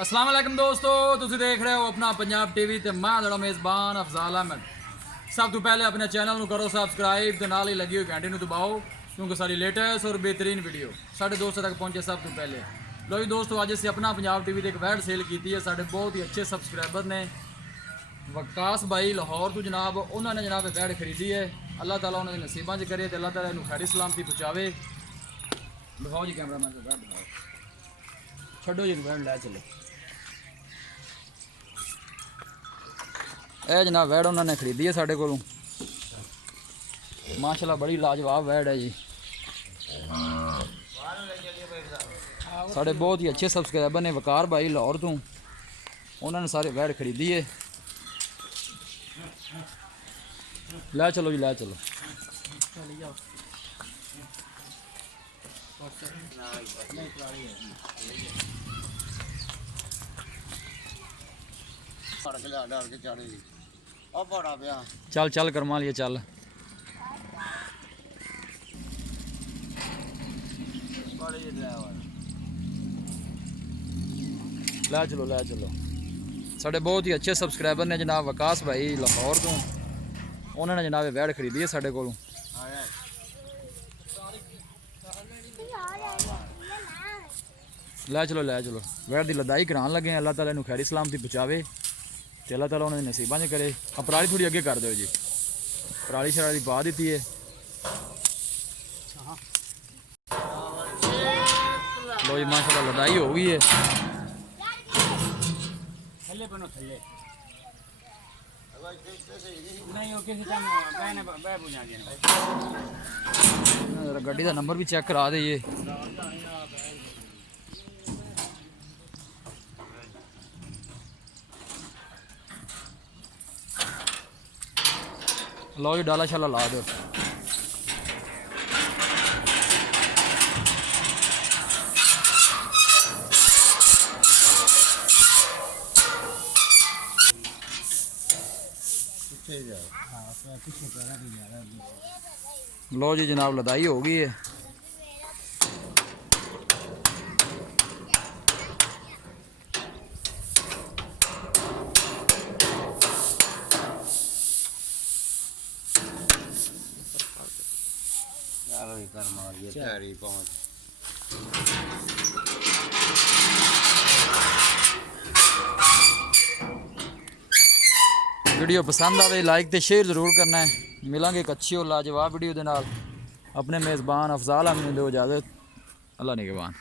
अस्सलाम वालेकुम दोस्तों, तुम देख रहे हो अपना पंजाब टीवी ते मैं थोड़ा मेज़बान अफजाल अहमद। सब तो पहले अपने चैनल को करो सब्सक्राइब तो नाल ही लगी हुई घंटी को दबाओ क्योंकि सारी लेटेस्ट और बेहतरीन वीडियो साढ़े दोस्तों तक पहुँचे सब तो पहले। लो जी दोस्तों, अज असी अपना पंजाब टीवी एक वैड सेल की है। साढ़े बहुत ही अच्छे सबसक्राइबर ने वकास भाई लाहौर तो जनाब, उन्होंने जनाब वैड खरीदी है। अल्लाह ताला उन्होंने नसीबा च करे तो अल्लाह ताला इन्हू खैरी सलामती पहुँचावे। दिखाओ जी कैमरा मैन वैड दिखाओ, छो जी वैड लै चले। ਇਹ ਜਨਾਬ ਵੈੜ ਉਹਨਾਂ ਨੇ ਖਰੀਦੀ ਹੈ ਸਾਡੇ ਕੋਲੋਂ। ਮਾਸ਼ਾਅੱਲਾ ਬੜੀ ਲਾਜਵਾਬ ਵੈੜ ਹੈ ਜੀ। ਸਾਡੇ ਬਹੁਤ ਹੀ ਅੱਛੇ ਸਬਸਕ੍ਰਾਈਬਰ ਨੇ ਵਕਾਰ ਭਾਈ ਲਾਹੌਰ ਤੋਂ, ਉਹਨਾਂ ਨੇ ਸਾਰੇ ਵੈੜ ਖਰੀਦੀ ਹੈ। ਲੈ ਚਲੋ ਜੀ, ਲੈ ਚਲੋ। चल चल करमा लिए चल। लै चलो लै चलो। साढ़े बहुत ही अच्छे सबसक्राइबर ने जनाब वकास भाई लाहौर तो, उन्होंने जनाब वैड खरीदी है साढ़े को। लै चलो लै चलो, वैड की लदाई करान लगे। अल्लाह ताला इन्हू खैरी सलामती पहुँचावे तो अल्लाह ताला उन्होंने नसीबा च करे। पराली थोड़ी अगे कर दो जी, पराली शराली पा दी है। लो जी माशाल्लाह लदाई हो गई है। गड्डी का नंबर भी चेक करा दे। लो जी डाला शाला ला दो। लो जी जनाब लदाई हो गई है। वीडियो पसंद आए लाइक तो शेयर जरूर करना है। मिलेंगे एक अच्छी और लाजवाब वीडियो के नाल। अपने मेज़बान अफजाल अहमद दो इजाज़त। अल्लाह निगहबान।